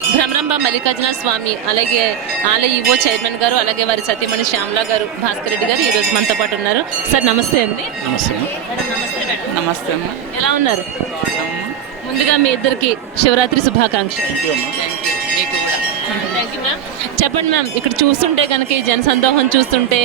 భ్రమరంబ మల్లికార్జున స్వామి అలాగే ఆలయ EO chairman గారు అలాగే వారి సతీమణి శ్యామల గారు భాస్కర్ రెడ్డి గారు ఈరోజు మనతో పాటు ఉన్నారు. సార్ నమస్తే అండి. నమస్తే మేడం నమస్తే మేడం. నమస్తే అమ్మా. ఎలా ఉన్నారు? బాగున్నామమ్మా. ముందుగా మీ ఇద్దరికి శివరాత్రి శుభాకాంక్షలు. థ్యాంక్ యూ అమ్మా. మీకు కూడా. Thank you ma'am. చెప్పండి మ్యామ్, ఇక్కడ చూస్తుంటే కనుక ఈ జనసందోహం చూస్తుంటే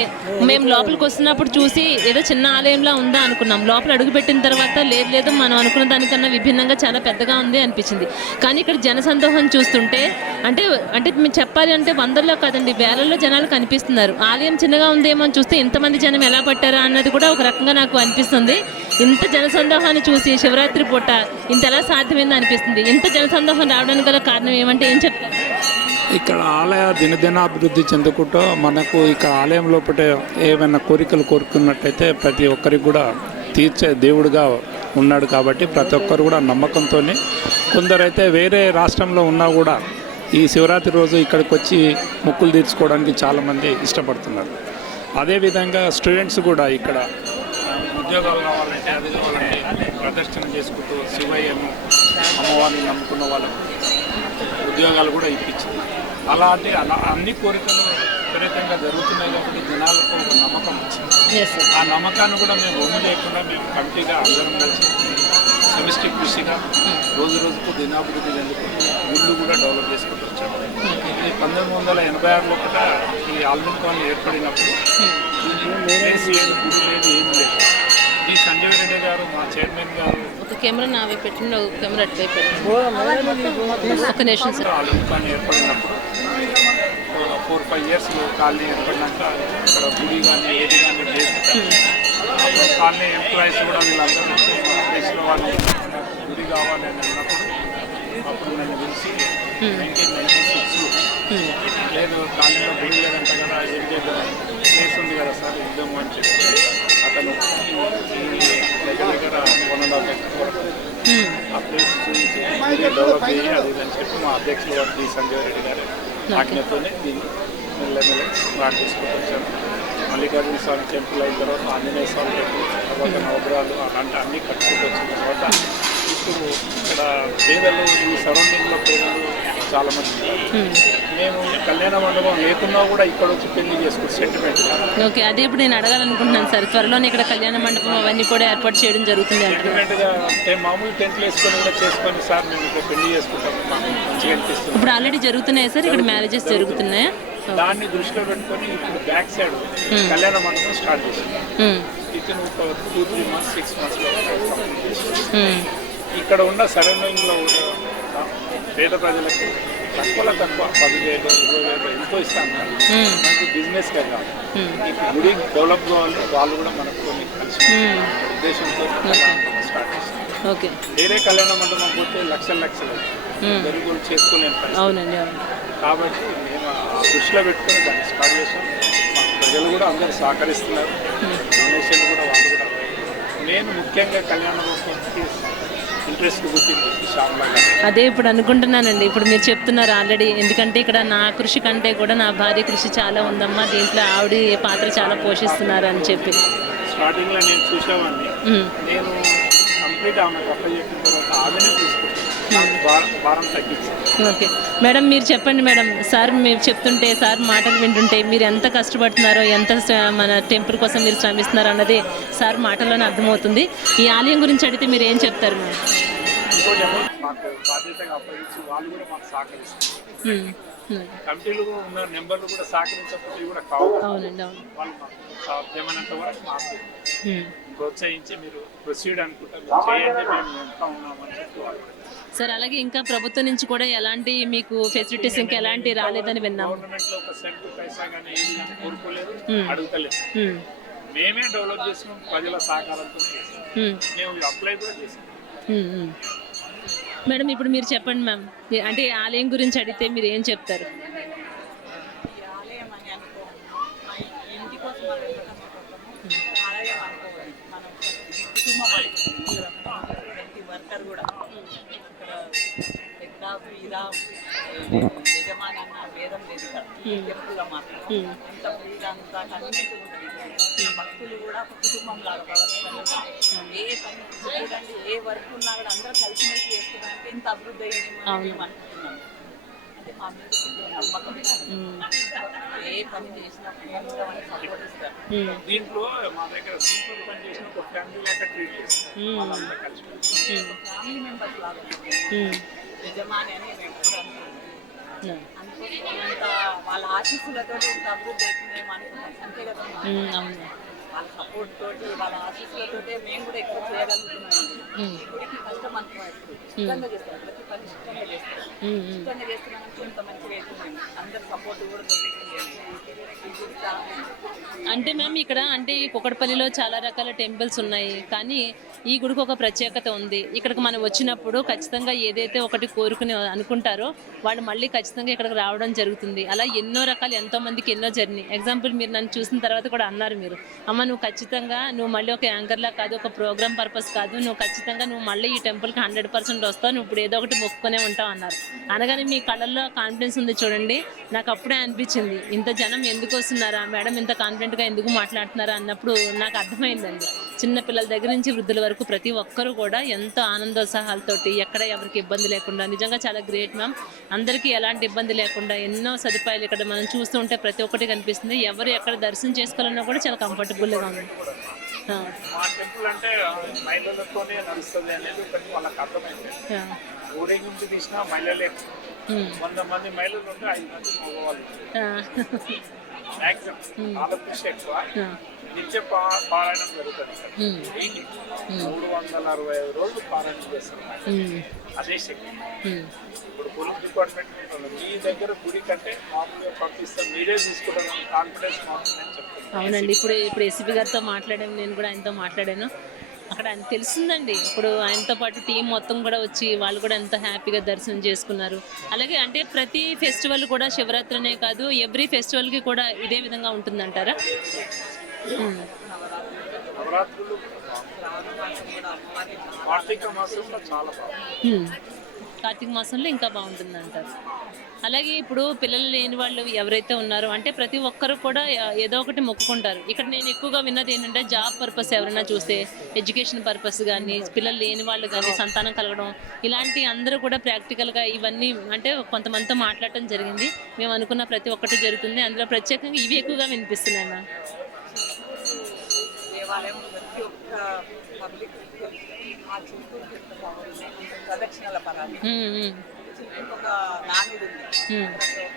మేము లోపలికి వస్తున్నప్పుడు చూసి ఏదో చిన్న ఆలయంలా ఉందా అనుకున్నాం. లోపల అడుగుపెట్టిన తర్వాత లేదు లేదు మనం అనుకున్న దానికన్నా విభిన్నంగా చాలా పెద్దగా ఉంది అనిపించింది. కానీ ఇక్కడ జనసందోహం చూస్తుంటే అంటే అంటే మీరు చెప్పాలి అంటే వందల్లో కాదండి వేలల్లో జనాలు కనిపిస్తున్నారు. ఆలయం చిన్నగా ఉందేమో అని చూస్తే ఇంతమంది జనం ఎలా పట్టారా అన్నది కూడా ఒక రకంగా నాకు అనిపిస్తుంది. ఇంత జనసందోహాన్ని చూసి శివరాత్రి పూట ఇంత ఎలా సాధ్యమైంది అనిపిస్తుంది. ఇంత జనసందోహం రావడానికి గల కారణం ఏమంటే ఏం చెప్తారు? ఇక్కడ ఆలయ దినదినాభివృద్ధి చెందుకుంటూ మనకు ఇక్కడ ఆలయం లోపల ఏమైనా కోరికలు కోరుకున్నట్టయితే ప్రతి ఒక్కరికి కూడా తీర్చే దేవుడిగా ఉన్నాడు. కాబట్టి ప్రతి ఒక్కరు కూడా నమ్మకంతో, కొందరైతే వేరే రాష్ట్రంలో ఉన్నా కూడా ఈ శివరాత్రి రోజు ఇక్కడికి వచ్చి మొక్కులు తీర్చుకోవడానికి చాలామంది ఇష్టపడుతున్నారు. అదేవిధంగా స్టూడెంట్స్ కూడా ఇక్కడ ఉద్యోగాలు కావాలంటే అది కావాలంటే ప్రదర్శన చేసుకుంటూ శివయ్యను అమ్మవారిని నమ్ముకున్న వాళ్ళకు ఉద్యోగాలు కూడా ఇప్పించింది. అలాంటి అన్ని కోరికలు విపరీతంగా జరుగుతున్నాయి కాబట్టి జనాలకు ఒక నమ్మకం వచ్చింది. ఆ నమ్మకాన్ని కూడా మేము ఒమ్ము లేకుండా మేము కమిటీగా అందరం కలిసి సమిష్టి కృషిగా రోజు రోజుకు దినాభివృద్ధి చెందుకుంటూ గుళ్ళు కూడా డెవలప్ చేసుకుంటూ వచ్చాము. ఇది 1986లో కూడా ఈ ఆల్బమ్ కాలనీ ఏర్పడినప్పుడు ప్లేస్ లేదు, గుడి లేదు, ఏమి లేదు. ఈ సంజయ్ రెడ్డి గారు మా చైర్మన్ గారు ఒక కెమెరా నావే పెట్టింది, ఒక కెమెరా అట్లే పెట్టింది. ఒక నేషన్ సార్ ఆల్బమ్ కాలనీ ఏర్పడినప్పుడు 4-5 years కాలనీ ఏర్పడినాక ఇక్కడ గుడి కానీ ఏది కానీ లేదు. కాలనీ ఎంప్లాయీస్ కూడా వీళ్ళందరూ వచ్చి మా ప్లేస్లో వాళ్ళు గుడి కావాలి అని అన్నప్పుడు అప్పుడు నన్ను పిలిచి 1996లో లేదు కాలనీలో గుడి లేదంట కదా, ఏం చేద్దాం ప్లేస్ ఉంది కదా సార్ ఇద్దాము అని చెప్పి అతను దగ్గర దగ్గర 1.5 acre ఆ ప్లేస్ చూపించి డెవలప్ చేయి అది అని చెప్పి మా అధ్యక్షులు వారికి సంజయ్ రెడ్డి గారు ఆజ్ఞతోనే దీన్ని మెల్లమెల్ల స్టార్ట్ చేసుకుంటూ వచ్చాను. మల్లికార్జున స్వామి టెంపుల్ అయిన తర్వాత ఆంజనేయ స్వామి టెంపుల్, తర్వాత నవగ్రహాలు అలాంటి అన్నీ కట్టుకుంటూ వచ్చిన తర్వాత ఇప్పుడు ఇక్కడ పేదలు ఈ సరౌండింగ్లో పేదలు చాలామంది ఉన్నారు. మేము కళ్యాణ మండపం లేకున్నా కూడా ఇక్కడ వచ్చి పెళ్లి చేసుకుంటాం సెంటిమెంట్. ఓకే, అదే ఇప్పుడు నేను అడగాలనుకుంటున్నాను సార్. త్వరలోనే ఇక్కడ కళ్యాణ మండపం అవన్నీ కూడా ఏర్పాటు చేయడం జరుగుతుంది సెంటిమెంట్గా అంటే మామూలు టెంట్లు వేసుకొని కూడా చేసుకొని సార్ మేము ఇక్కడ పెళ్లి చేసుకుంటాం మంచిగా అనిపిస్తుంది. ఇప్పుడు ఆల్రెడీ జరుగుతున్నాయి సార్, ఇక్కడ మ్యారేజెస్ జరుగుతున్నాయా? దాన్ని దృష్టిలో పెట్టుకొని ఇప్పుడు బ్యాక్ సైడ్ కళ్యాణ మండపం స్టార్ట్ చేసింది. ఇతను 2-3 months 6 monthsలో ఇక్కడ ఉన్న సరౌండింగ్లో పేద ప్రజలకు తక్కువ 10,000 20,000 ఎంతో ఇస్తాను. మనకు బిజినెస్గా కాదు, ఇప్పుడు గుడి డెవలప్ కావాలి, వాళ్ళు కూడా మనకు కొన్ని కలిసి ఉద్దేశంతో స్టార్ట్ చేస్తాం. ఓకే, వేరే కళ్యాణ మండపం పోతే లక్షలు గరీబులు చేసుకోలేని పరిస్థితి. కాబట్టి మేము దృష్టిలో పెట్టుకొని దాన్ని స్టార్ట్ చేస్తాం. ప్రజలు కూడా అందరూ సహకరిస్తున్నారు. డొనేషన్లు కూడా వాళ్ళు కూడా. నేను ముఖ్యంగా కళ్యాణ మండపానికి ఇంట్రెస్ట్ పుట్టింది శ్యామల గారు. అదే ఇప్పుడు అనుకుంటున్నానండి. ఇప్పుడు మీరు చెప్తున్నారు ఆల్రెడీ, ఎందుకంటే ఇక్కడ నా కృషి కంటే కూడా నా భార్య కృషి చాలా ఉందమ్మా, దీంట్లో ఆవిడ పాత్ర చాలా పోషిస్తున్నారు అని చెప్పి స్టార్టింగ్లో నేను చూసేవాడిని. నేను కంప్లీట్ ఆమెకు అప్పచెప్పిన తర్వాత ఆమెనే తీసుకుంటాను, భారం తగ్గించాను. ఓకే మేడం, మీరు చెప్పండి మేడం. సార్ మీరు చెప్తుంటే, సార్ మాటలు వింటుంటే మీరు ఎంత కష్టపడుతున్నారో, ఎంత మన టెంపుల్ కోసం మీరు శ్రమిస్తున్నారో అన్నది సార్ మాటల్లోనే అర్థమవుతుంది. ఈ ఆలయం గురించి అడిగితే మీరు ఏం చెప్తారు మేడం? మాకు బాధ్యతగా అప్పగించి వాళ్ళు కూడా మాకు సహకరిస్తారు. కమిటీలు ఉన్న నెంబర్లు కూడా సహకరించకపోతే కూడా కావాలి. అవునండి, అవును. వాళ్ళు మాకు సాధ్యమైనంత వరకు మాకు ప్రోత్సహించి మీరు ప్రొసీడ్ అనుకుంటారు చేయండి, మేము ఎంత ఉన్నామని చెప్పుకోవాలి సార్. అలాగే ఇంకా ప్రభుత్వం నుంచి కూడా ఎలాంటి మీకు ఫెసిలిటీస్ ఇంకా ఎలాంటి రాలేదని విన్నాము. గవర్నమెంట్లో ఒక సెంటు పైసా కానీ ఏది కానీ కోరుకోలేదు, అడుగుతలేదు. మేమే డెవలప్ చేసినాం ప్రజల సహకారంతో. మేము అప్లై కూడా చేసాం. మేడం ఇప్పుడు మీరు చెప్పండి మ్యామ్, అంటే ఆలయం గురించి అడిగితే మీరు ఏం చెప్తారు? యజమానన్న భేదం లేదు ఇక్కడ టెంపుల్లో మాత్రం అంత అంతా కన్వీనెంట్ ఉంటుంది. భక్తులు కూడా ఒక కుటుంబం లాగా ప్రవర్తిస్తారు. ఏ పని చూడండి, ఏ వర్క్ ఉన్నా కూడా అందరూ కలిసిమెలిసి చేసుకున్నారంటే ఇంత అభివృద్ధి అయ్యింది మనం అనుకుంటున్నాం. మా మీద కొంచెం నమ్మకం. ఏ పని చేసినప్పుడు మేము కూడా వాళ్ళకి సపోర్ట్ ఇస్తాం. దీంట్లో మా దగ్గర సూపర్ పని చేసిన ఒక ఫ్యామిలీ లాగా ట్రీట్ చేస్తాం. వాళ్ళంతా కలిసి ఫ్యామిలీ మెంబర్స్ లాగా యజమాని అని మేము ఎప్పుడు అనుకుంటాం. అందుకోసం ఇంత వాళ్ళ ఆశీస్సులతో ఇంత అభివృద్ధి అవుతుందేమో అనుకుంటాం. అంతే కదా, వాళ్ళ సపోర్ట్ తోటి వాళ్ళ ఆశీస్సులతోటే మేము కూడా ఎక్కువ చేయగలుగుతున్నాం. ఇప్పటికి కష్టం అనుకో, ఎప్పుడు ఇష్టంగా చేస్తాం, ప్రతి పని ఇష్టంగా చేస్తాం. ఇష్టంగా చేస్తున్నామంటే ఇంత మంచిగా అవుతుంది. అందరు సపోర్ట్ కూడా దొరుకుతుంది. అంటే మ్యామ్ ఇక్కడ అంటే ఈ కుకట్పల్లిలో చాలా రకాల టెంపుల్స్ ఉన్నాయి, కానీ ఈ గుడికి ఒక ప్రత్యేకత ఉంది. ఇక్కడికి మనం వచ్చినప్పుడు ఖచ్చితంగా ఏదైతే ఒకటి కోరుకుని అనుకుంటారో వాళ్ళు మళ్ళీ ఖచ్చితంగా ఇక్కడికి రావడం జరుగుతుంది. అలా ఎన్నో రకాలు, ఎంతో మందికి ఎన్నో జర్నీ. ఎగ్జాంపుల్ మీరు నన్ను చూసిన తర్వాత కూడా అన్నారు మీరు, అమ్మ నువ్వు ఖచ్చితంగా నువ్వు మళ్ళీ ఒక యాంకర్లా కాదు, ఒక ప్రోగ్రామ్ పర్పస్ కాదు, నువ్వు ఖచ్చితంగా నువ్వు మళ్ళీ ఈ టెంపుల్కి 100% వస్తావు, నువ్వు ఇప్పుడు ఏదో ఒకటి మొక్కునే ఉంటావు అన్నారు. అనగానే మీ కళ్ళల్లో కాన్ఫిడెన్స్ ఉంది చూడండి. నాకు అప్పుడే అనిపించింది, ఇంత జనం ఎందుకు వస్తున్నారా మేడం, ఇంత కాన్ఫిడెంట్గా ఎందుకు మాట్లాడుతున్నారా అన్నప్పుడు నాకు అర్థమైందండి. చిన్న పిల్లల దగ్గర నుంచి వృద్ధుల వరకు ప్రతి ఒక్కరూ కూడా ఎంతో ఆనందోత్సాహాలతోటి, ఎక్కడ ఎవరికి ఇబ్బంది లేకుండా, నిజంగా చాలా గ్రేట్ మ్యామ్. అందరికీ ఎలాంటి ఇబ్బంది లేకుండా ఎన్నో సదుపాయాలు ఇక్కడ మనం చూస్తూ ఉంటే ప్రతి ఒక్కటి కనిపిస్తుంది. ఎవరు ఎక్కడ దర్శనం చేసుకోవాలన్నా కూడా చాలా కంఫర్టబుల్గా ఉంది. మా టెంపుల్ అంటే మహిళలతోనే నడుస్తుంది అనేది వాళ్ళకి అర్థమైంది. ఊరేగింపు తీసినా మహిళలే, 100 మంది మహిళలు ఉంటే 5 మంది మగవాళ్ళు. మ్యాక్సిమం ఆలకృషి ఎక్కువ. నిత్య పారాయణం జరుగుతుంది. 365 రోజులు పారాయణం చేస్తారు. అదే శక్తి. ఇప్పుడు పోలీస్ డిపార్ట్మెంట్ మీ దగ్గర గుడి కంటే మామూలుగా పంపిస్తాం, మీరే తీసుకుంటారని కాన్ఫిడెన్స్ మాత్రం నేను చెప్తాను. అవునండి, ఇప్పుడు ఎస్పీ గారితో మాట్లాడాను, నేను కూడా ఆయనతో మాట్లాడాను. అక్కడ ఆయన తెలిసిందండి. ఇప్పుడు ఆయనతో పాటు టీం మొత్తం కూడా వచ్చి వాళ్ళు కూడా ఎంత హ్యాపీగా దర్శనం చేసుకున్నారు. అలాగే అంటే ప్రతి ఫెస్టివల్ కూడా శివరాత్రినే కాదు, ఎవ్రీ ఫెస్టివల్కి కూడా ఇదే విధంగా ఉంటుందంటారా? నవరాత్రులు కార్తీక మాసంలో చాలా బాగుంది. కార్తీక మాసంలో ఇంకా బాగుంటుంది అంటారు. అలాగే ఇప్పుడు పిల్లలు లేని వాళ్ళు ఎవరైతే ఉన్నారో అంటే ప్రతి ఒక్కరు కూడా ఏదో ఒకటి మొక్కుకుంటారు. ఇక్కడ నేను ఎక్కువగా విన్నది ఏంటంటే జాబ్ పర్పస్ ఎవరైనా చూస్తే, ఎడ్యుకేషన్ పర్పస్ కానీ, పిల్లలు లేని వాళ్ళు కానీ, సంతానం కలగడం, ఇలాంటి అందరూ కూడా ప్రాక్టికల్గా ఇవన్నీ అంటే కొంతమందితో మాట్లాడటం జరిగింది. మేము అనుకున్న ప్రతి ఒక్కటి జరుగుతుంది. అందులో ప్రత్యేకంగా ఇవి ఎక్కువగా వినిపిస్తున్నాయి మ్యామ్. దేవాలయం ప్రతి ఒక్క పబ్లిక్ ఆ చుట్టూరు ప్రదక్షిణల పరాలు. ఒక నానుడు ఉంది,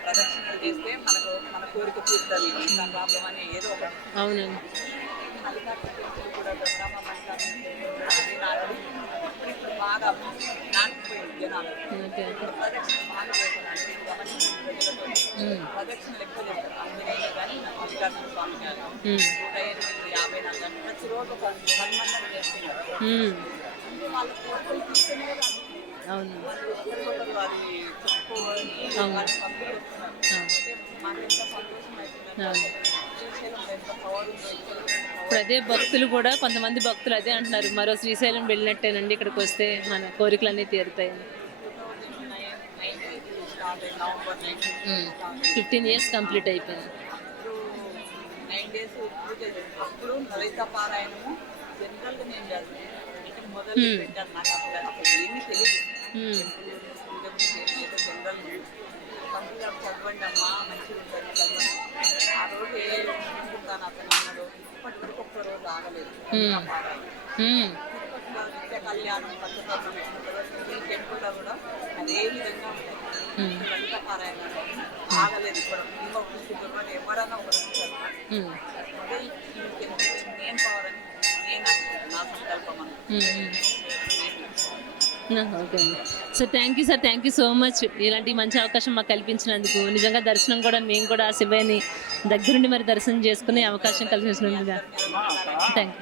ప్రదక్షిణలు చేస్తే మనకు మన కోరిక తీరుతుంది, లాభం అని ఏదో ఒక. అవునండి, మల్లికార్జున కూడా బ్రహ్మ నానుడు ఇప్పుడు బాగా నాటుకుపోయింది జనాలు. ప్రదక్షిణ బాగా చేస్తున్నారు, ప్రదక్షిణలు ఎక్కువ చేస్తారు. ఆంజనేయులు కానీ మల్లికార్జున స్వామి కానీ 158 గంటలు ప్రతిరోజు ఒక 10 మంది చేస్తున్నారు. వాళ్ళ కోరికలు తీస్తేనే అవును, ఒకరికొకరు అది చెప్పుకోవాలి, వాళ్ళు పంపిస్తున్నారు. మాకు ఎంత సంతోషం అవుతుంది. శ్రీశైలంలో ఎంత పవర్ ఉందో. ఇప్పుడు అదే భక్తులు కూడా కొంతమంది భక్తులు అదే అంటున్నారు, మరో శ్రీశైలం వెళ్ళినట్టేనండి ఇక్కడికి వస్తే మన కోరికలన్నీ తీరుతాయని. 15 years కంప్లీట్ అయిపోయింది. 9 days పూజ చేస్తాం. అప్పుడు లలిత పారాయణము జనరల్గా నేను చదివాను. మొదలు పెట్టాను. నాకు అప్పుడు ఏమీ తెలియదు. ఏదో జనరల్ పంపిణీ చదవండి అమ్మా, మంచిగా ఉంటుంది చదవండి. ఆ రోజు ఏ రోజు అనుకుంటాను అతను అన్నాడు. ఇప్పటి వరకు ఒక్క రోజు ఆగలేదు. తిరుపతిలో నిత్య కళ్యాణం పచ్చదనం ఈ టెంపుల్లో కూడా అదే విధంగా ఉంటుంది. లలిత పారాయణం ఆగలేదు. ఇప్పుడు ఇంకో పుస్తకం ఎవరైనా ఒకరు అదే ఈ టెంపుల్ మెయిన్ పవర్ అని నేను నా సంకల్పం అన్న. ఓకే అండి. So thank you sir, thank you so much. ఇలాంటి మంచి అవకాశం మాకు కల్పించినందుకు. నిజంగా దర్శనం కూడా మేము కూడా శివయ్యని దగ్గరుండి మరి దర్శనం చేసుకునే అవకాశం కల్పించినందుకు థ్యాంక్ యూ.